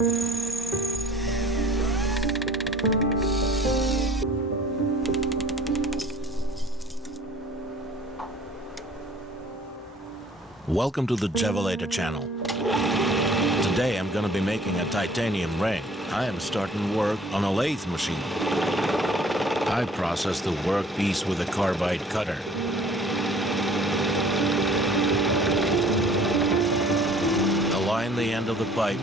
Welcome to the Jewelator channel. Today I'm going to be making a titanium ring. I am starting work on a lathe machine. I process the workpiece with a carbide cutter. Align the end of the pipe.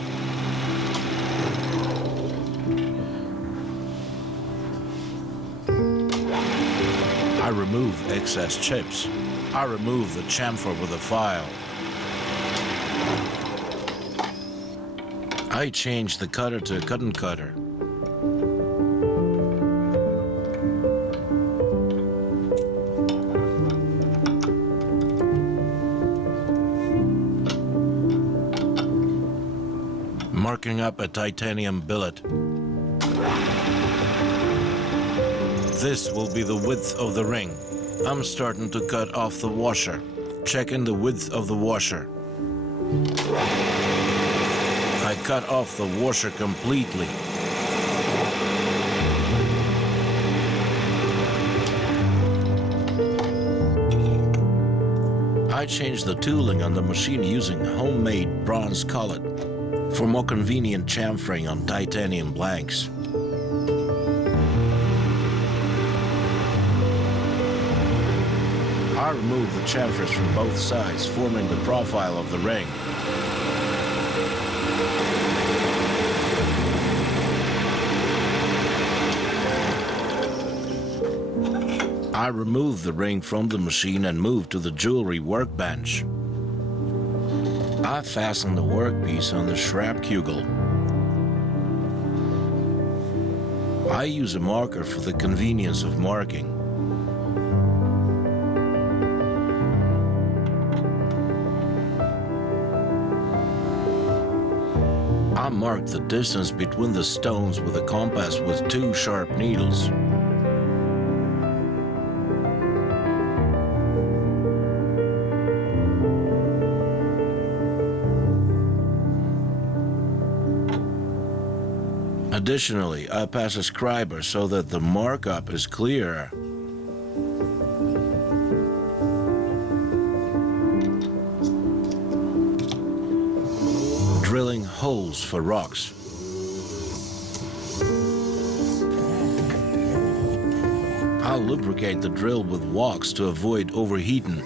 I remove excess chips. I remove the chamfer with a file. I change the cutter to a cotton cutter. Marking up a titanium billet. This will be the width of the ring. I'm starting to cut off the washer. Checking the width of the washer. I cut off the washer completely. I changed the tooling on the machine using homemade bronze collet for more convenient chamfering on titanium blanks. I remove the chamfers from both sides, forming the profile of the ring. I remove the ring from the machine and move to the jewelry workbench. I fasten the workpiece on the Schraubkugel. I use a marker for the convenience of marking. I mark the distance between the stones with a compass with 2 sharp needles. Additionally, I pass a scriber so that the markup is clearer. Drilling holes for rocks. I'll lubricate the drill with wax to avoid overheating.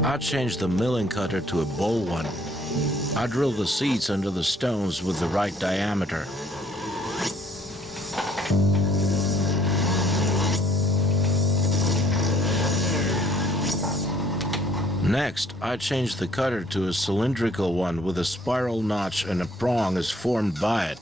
I change the milling cutter to a bowl one. I drill the seats under the stones with the right diameter. Next, I change the cutter to a cylindrical one with a spiral notch and a prong is formed by it.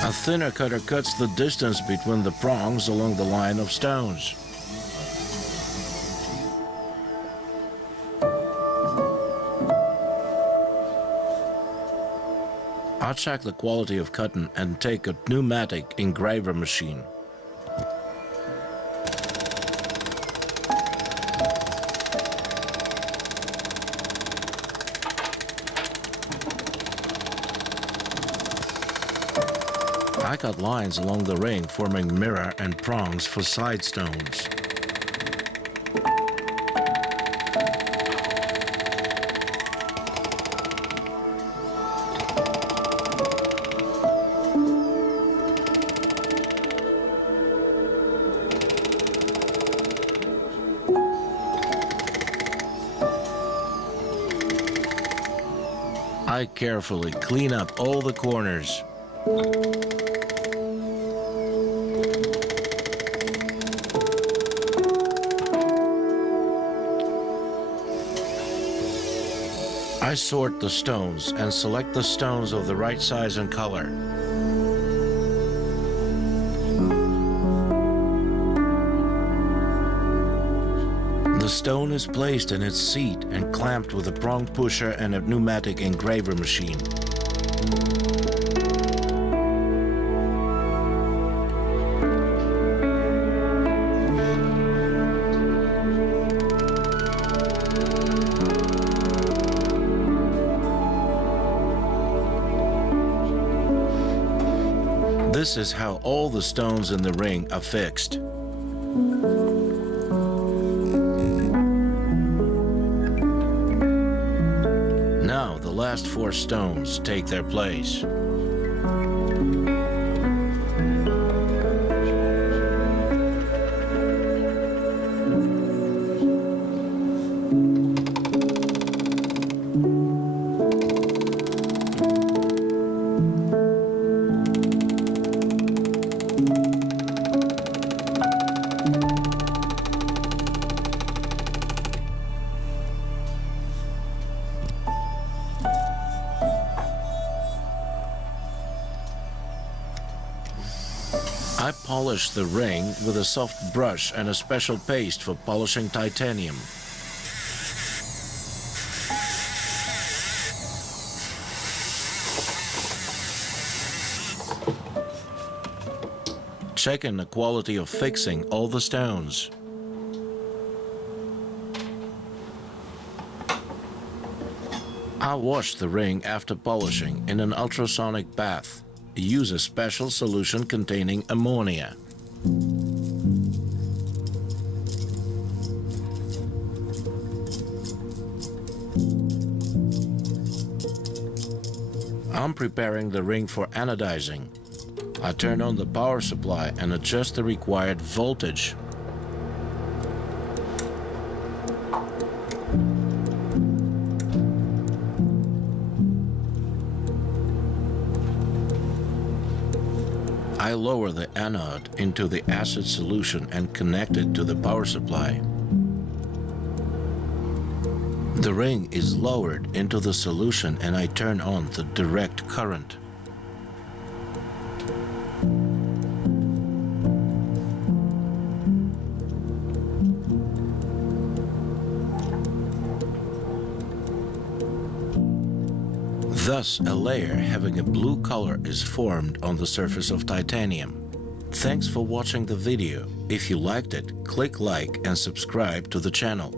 A thinner cutter cuts the distance between the prongs along the line of stones. I check the quality of cotton and take a pneumatic engraver machine. I cut lines along the ring, forming mirror and prongs for side stones. I carefully clean up all the corners. I sort the stones and select the stones of the right size and color. The stone is placed in its seat and clamped with a prong pusher and a pneumatic engraver machine. This is how all the stones in the ring are fixed. Now the last 4 stones take their place. I polish the ring with a soft brush and a special paste for polishing titanium. Checking the quality of fixing all the stones. I wash the ring after polishing in an ultrasonic bath. Use a special solution containing ammonia. I'm preparing the ring for anodizing. I turn on the power supply and adjust the required voltage. I lower the anode into the acid solution and connect it to the power supply. The ring is lowered into the solution and I turn on the direct current. Thus, a layer having a blue color is formed on the surface of titanium. Thanks for watching the video. If you liked it, click like and subscribe to the channel.